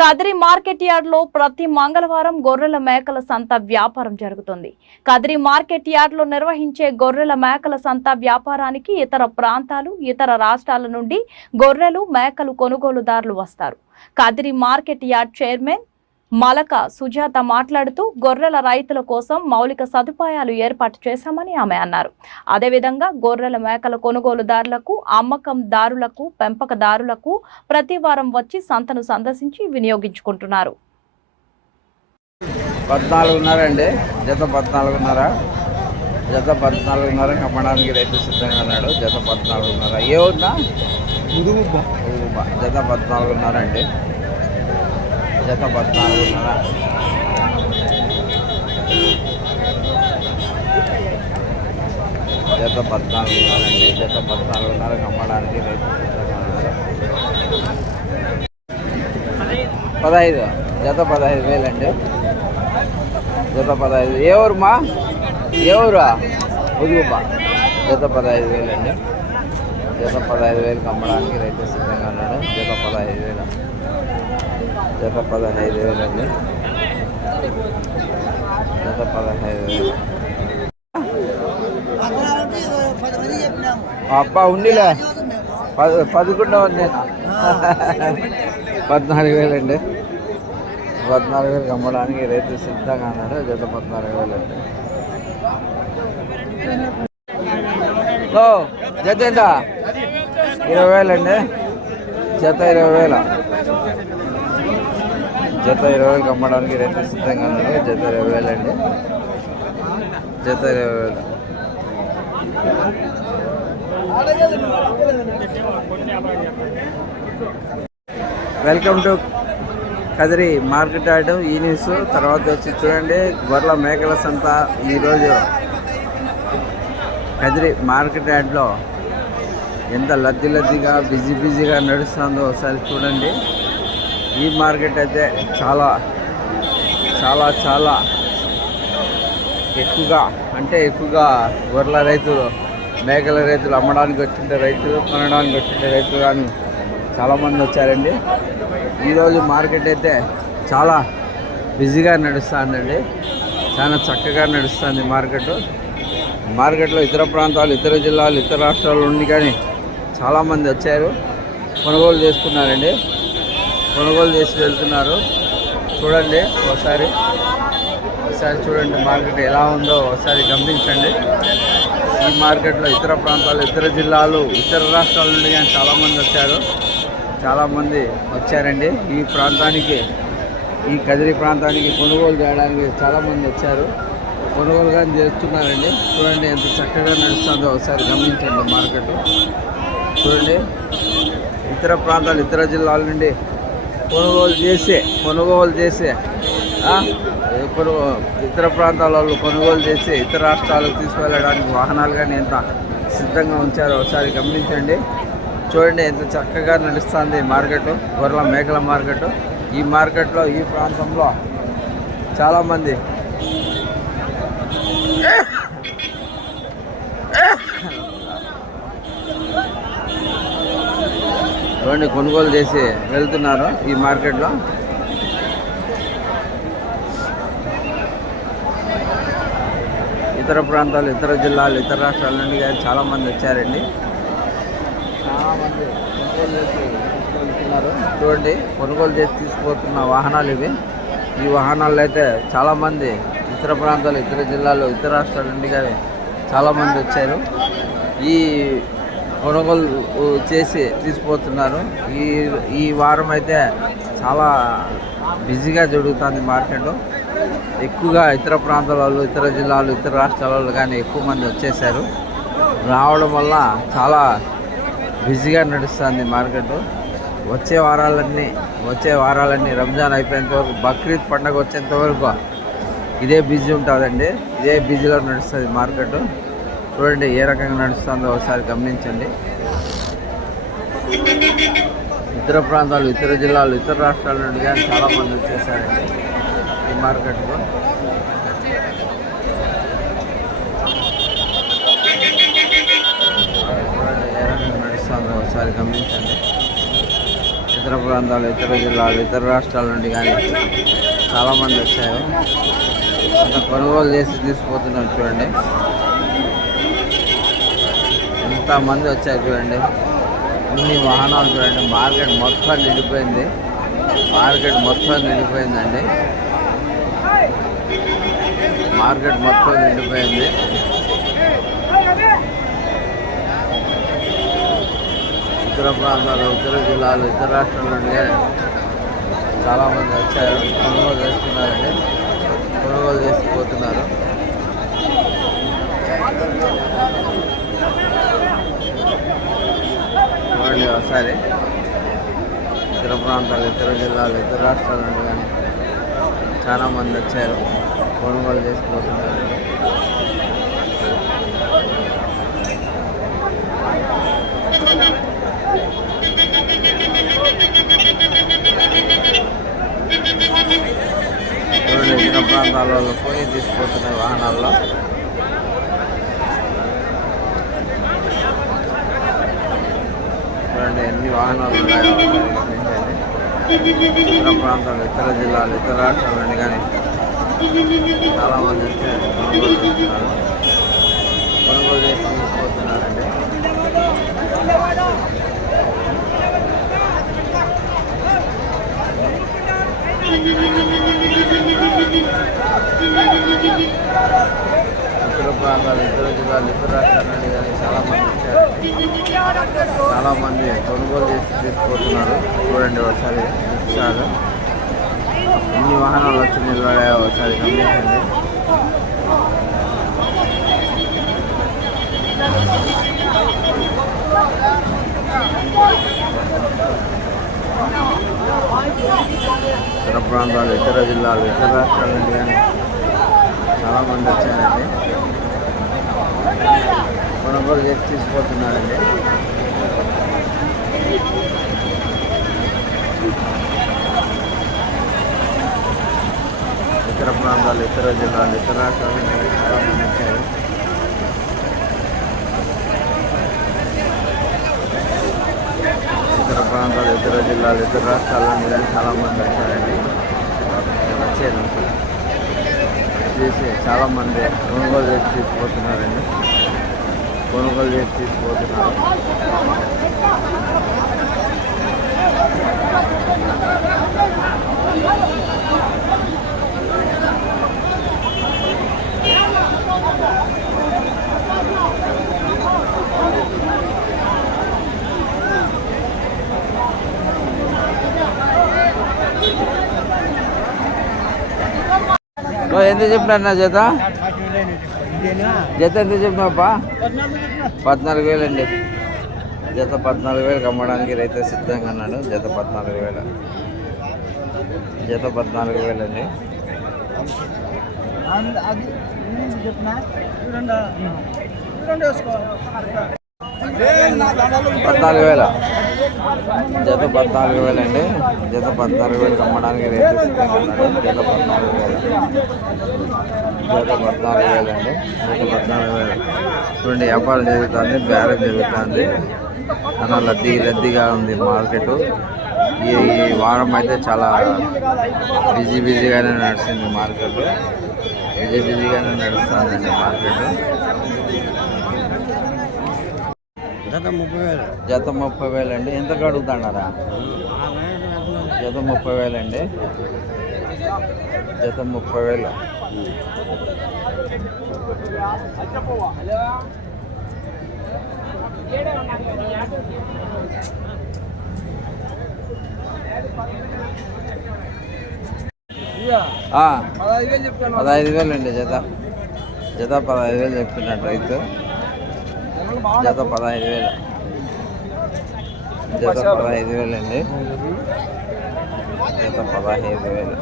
Kadiri market yard లో ప్రతి మంగళవారం గొర్రెల మేకల సంత వ్యాపారం జరుగుతుంది. కదిరి మార్కెట్ యార్డ్ లో నిర్వహించే గొర్రెల మేకల సంత వ్యాపారానికి ఇతర ప్రాంతాలు, ఇతర రాష్ట్రాల నుండి గొర్రెలు, మేకలు కొనుగోలుదారులు వస్తారు. Kadiri market yard chairman Malaka Sujatha మాట్లాడుతూ గొర్రెల రైతుల కోసం మౌలిక సదుపాయాలు ఏర్పాటు చేశామని ఆమె అన్నారు. అదేవిధంగా గొర్రెల మేకల కొనుగోలుదారులకు, అమ్మకందారులకు, పెంపకదారులకు ప్రతి వారం వచ్చి సంతను సందర్శించి వినియోగించుకుంటున్నారు. 14.5 అండి, జత 14.5, జత 14.5 అమ్మడానికి రైతు సిద్ధంగా ఉన్నాడు. జత 14.5 ఏ ఉందా జత 14.5 అండి, జత 14.5. జత 14.5 అండి, జత 14.5 అమ్మడానికి రైతు సిద్ధంగా ఉన్నాడు. 15, జత 15,000 అండి, జత 15. ఏ ఊరుమా, ఏ ఊరా? ఉదుగుబా. జత 15,000 అండి, జత 15,000 అమ్మడానికి రైతు సిద్ధంగా ఉన్నాడు. జత 15,000, జత 15,000 అండి, జత 15,000. అబ్బా ఉండిలే 11 ఉంది. 14,000 అండి, 14,000 అమ్మడానికి రైతు సిద్ధంగా ఉన్నాడు. జత 14,000 అండి. జత ఎంత? 20,000 అండి, జత 20,000. జత 20,000 అమ్మడానికి రైతు సిద్ధంగా ఉన్నాడు. జత 20,000 అండి, జత 20,000. Welcome to Kadiri market yard. ఈ న్యూస్ తర్వాత వచ్చి చూడండి గొర్రెల మేకల సంత. ఈరోజు కదిరి మార్కెట్ యార్డ్లో ఎంత లద్దిగా బిజీగా నడుస్తుందో ఒకసారి చూడండి. ఈ మార్కెట్ అయితే చాలా చాలా చాలా ఎక్కువగా గొర్రెల రైతులు, మేకల రైతులు అమ్మడానికి వచ్చిండే రైతులు, కొనడానికి వచ్చిండే రైతులు కానీ చాలామంది వచ్చారండి. ఈరోజు మార్కెట్ అయితే చాలా బిజీగా నడుస్తుందండి, చాలా చక్కగా నడుస్తుంది మార్కెట్లో ఇతర ప్రాంతాలు, ఇతర జిల్లాలు, ఇతర రాష్ట్రాల నుండి కానీ చాలామంది వచ్చారు, కొనుగోలు చేసుకున్నారండి, కొనుగోలు చేసి వెళ్తున్నారు. చూడండి ఒకసారి చూడండి మార్కెట్ ఎలా ఉందో ఒకసారి గమనించండి. ఈ మార్కెట్లో ఇతర ప్రాంతాలు, ఇతర జిల్లాలు, ఇతర రాష్ట్రాల నుండి కానీ చాలామంది వచ్చారండి. ఈ ప్రాంతానికి, ఈ కదిరి ప్రాంతానికి కొనుగోలు చేయడానికి చాలామంది వచ్చారు, కొనుగోలు కానీ చేస్తున్నారండి. చూడండి ఎంత చక్కగా నడుస్తుందో ఒకసారి గమనించండి. మార్కెట్ చూడండి, ఇతర ప్రాంతాలు, ఇతర జిల్లాల నుండి కొనుగోలు చేసి ఇతర ప్రాంతాలలో కొనుగోలు చేసి ఇతర రాష్ట్రాలకు తీసుకువెళ్ళడానికి వాహనాలు కానీ ఎంత సిద్ధంగా ఉంచారో ఒకసారి గమనించండి. చూడండి ఎంత చక్కగా నడుస్తుంది మార్కెట్, గొర్రెల మేకల మార్కెట్. ఈ మార్కెట్లో, ఈ ప్రాంతంలో చాలామంది చూడండి కొనుగోలు చేసి వెళ్తున్నారు. ఈ మార్కెట్లో ఇతర ప్రాంతాలు, ఇతర జిల్లాలు, ఇతర రాష్ట్రాల నుండి చాలామంది వచ్చారండి, చాలామంది కొనుగోలు చేసి వెళ్తున్నారు. చూడండి కొనుగోలు చేసి తీసుకుపోతున్న వాహనాలు ఇవి. ఈ వాహనాల్లో అయితే చాలామంది ఇతర ప్రాంతాలు, ఇతర జిల్లాలు, ఇతర రాష్ట్రాల నుండి కానీ చాలామంది వచ్చారు, ఈ కొనుగోలు చేసి తీసుకుపోతున్నారు. ఈ వారం అయితే చాలా బిజీగా జరుగుతుంది మార్కెట్. ఎక్కువగా ఇతర ప్రాంతాల వాళ్ళు, ఇతర జిల్లాలు, ఇతర రాష్ట్రాల వాళ్ళు కానీ ఎక్కువ మంది వచ్చేసారు. రావడం వల్ల చాలా బిజీగా నడుస్తుంది మార్కెట్. వచ్చే వారాలన్నీ రంజాన్ అయిపోయేంత వరకు, బక్రీద్ పండుగ వచ్చేంత వరకు ఇదే బిజీ ఉంటుందండి. ఇదే బిజీలో నడుస్తుంది మార్కెట్. చూడండి ఏ రకంగా నడుస్తుందో ఒకసారి గమనించండి. ఇతర ప్రాంతాలు, ఇతర జిల్లాలు, ఇతర రాష్ట్రాల నుండి కానీ చాలామంది వచ్చేసారండి ఈ మార్కెట్లో. చూడండి ఏ రకంగా నడుస్తుందో ఒకసారి గమనించండి. ఇతర ప్రాంతాలు, ఇతర జిల్లాలు, ఇతర రాష్ట్రాల నుండి కానీ చాలామంది వచ్చారు. అంత కొనుగోలు చేసి తీసుకుపోతున్నారు. చూడండి ఎంతమంది వచ్చారు చూడండి. ఇన్ని వాహనాలు చూడండి. మార్కెట్ మొత్తం నిండిపోయింది. మార్కెట్ మొత్తం నిండిపోయిందండి. మార్కెట్ మొత్తం నిండిపోయింది. ఇతర ప్రాంతాలు, ఇతర జిల్లాలు, ఇతర రాష్ట్రాల నుండి చాలామంది వచ్చారు. కొనుగోలు చేస్తున్నారండి. కొనుగోలు చేసిపోతున్నారు. చూడండి ఒకసారి ఇతర ప్రాంతాలు, ఇతర జిల్లాలు, ఇతర రాష్ట్రాల నుండి కానీ చాలామంది వచ్చారు. కొనుగోలు చేసిపోతున్నారు. చూడండి ఇతర ప్రాంతాలలో పోయి తీసుకుపోతున్నారు వాహనాల్లో. చూడండి ఎన్ని వాహనాలు ఉన్నాయో గమనించండి. ఇతర ప్రాంతాలు, ఇతర జిల్లాలు, ఇతర రాష్ట్రాల నుండి కానీ చాలామంది వచ్చి కొనుగోలు చేస్తున్నారు. కొనుగోలు చేసి తీసుకుపోతున్నారండి. ఇతర ప్రాంతాలు, ఇతర జిల్లాలు, ఇతర రాష్ట్రాల నుండి కానీ చాలామంది వచ్చారు. చాలామంది కొనుగోలు చేసి తీసుకుపోతున్నారు. చూడండి ఒకసారి రిక్షాలు ఎన్ని వాహనాలు వచ్చి నిలబడాయో ఒకసారి గమనించండి. ఇతర ప్రాంతాలు, ఇతర జిల్లాలు, ఇతర రాష్ట్రాల నుండి కానీ చాలామంది వచ్చారండి. కొనుగోలు చేసి తీసుకుపోతున్నారండి. ఇతర ప్రాంతాలు, ఇతర జిల్లాలు, ఇతర రాష్ట్రాల నుండి చాలామంది వచ్చారు. ఇతర ప్రాంతాలు, ఇతర జిల్లాలు, ఇతర రాష్ట్రాల నుండి కానీ చాలామంది వచ్చారండి. వచ్చారు చేసి చాలామంది కొనుగోలు చేసి తీసుకుపోతున్నారండి. కొనుగోలు చేసి తీసుకుపోతున్నారు. ఎంత చెప్పినారు నా జత? జత ఎంత చెప్పినాపా? 14,000 అండి. జత 14,000 అమ్మడానికి రైతు సిద్ధంగా అన్నాడు. జత 14,000. జత 14,000 అండి. 14,000. జత 14,000 అండి. జత 14,000 అమ్మడానికి రైతు సిద్ధంగా ఉన్నాడు. జత 14,000. జత 14,000 అండి. జత 14,000. చూడండి వ్యాపారం జరుగుతుంది. బేరం జరుగుతుంది. చాలా రద్దీగా ఉంది మార్కెట్. ఈ వారం అయితే చాలా బిజీగానే నడిచింది మార్కెట్. బిజీగానే నడుస్తుందండి మార్కెట్. జత 30,000 అండి. ఎంతకు అడుగుతున్నారా? జత 30,000 అండి. జత 30,000. ఆ, 15,000 అండి జత. జత 15,000 చెప్తున్నాడు రైతు. జత 15,000. జత 15,000 అండి. జత 15,000.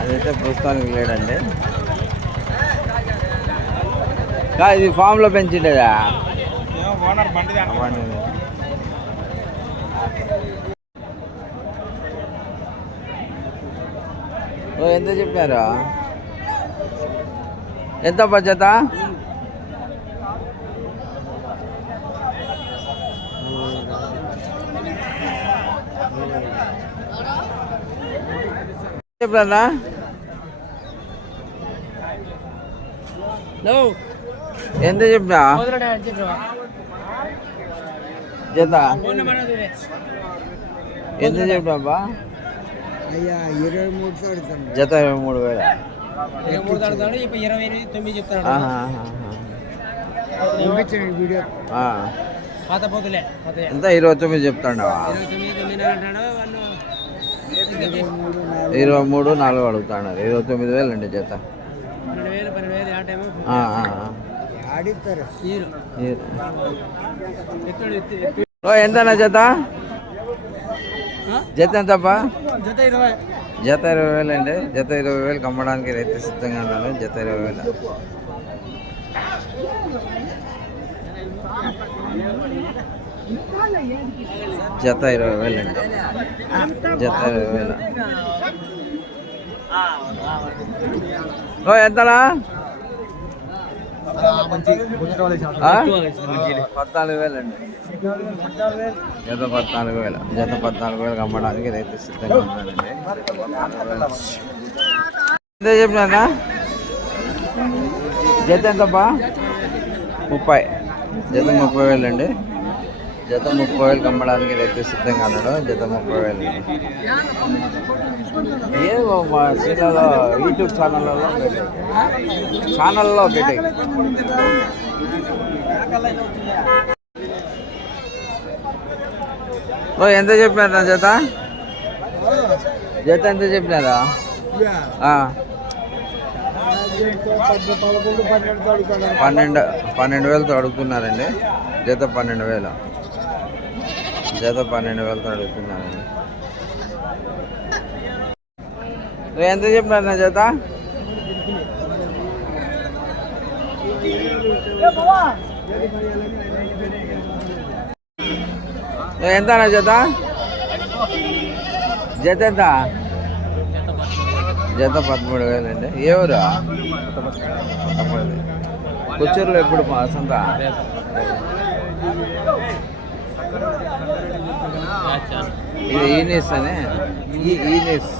అదైతే ప్రస్తుతానికి లేడండి. ఇది ఫామ్లో పెంచిండేదా? ఎంత చెప్పారు? ఎంత జత? చెప్పన్నా ఎంత చెప్పినా జత ఎంత చెప్పినాబా అయ్యా 23 జత 23,000 వీడియో ఎంత 29 చెప్తాండవా 23,400 అడుగుతాడు 29,000 అండి జత ఆడిస్తారు ఎంతనా జత జత ఎంతప్పా జత 20,000 అండి జత 20,000 అమ్మడానికి రైతు సిద్ధంగా ఉన్నాను జత 20,000 జత 20,000 అండి జత 20,000 ఎంతనా 14,000 అండి జత 14,000 జత 14,000 అమ్మడానికి రైతు సిద్ధంగా ఉన్నాడండి ఎంత చెప్పినా జత ఎంతప్పా 30 జత 30,000 అండి జత 30,000 అమ్మడానికి రైతు సిద్ధంగా ఉన్నాడు జత 30,000 అండి ఏమో మా సీలలో యూట్యూబ్ ఛానల్లో పెట్టాయి ఎంత చెప్పినారా జత జత ఎంత చెప్పినారా 12,000తో అడుగుతున్నారండి జత 12,000 జత 12,000తో అడుగుతున్నారండి ఎంత చెప్పినారా జత ఎంతనా జత జత ఎంత జత 13,000 అండి ఏ ఊరా కొచ్చూరులో ఎప్పుడు సంత ఇది ఈనీస్ అని ఈనీస్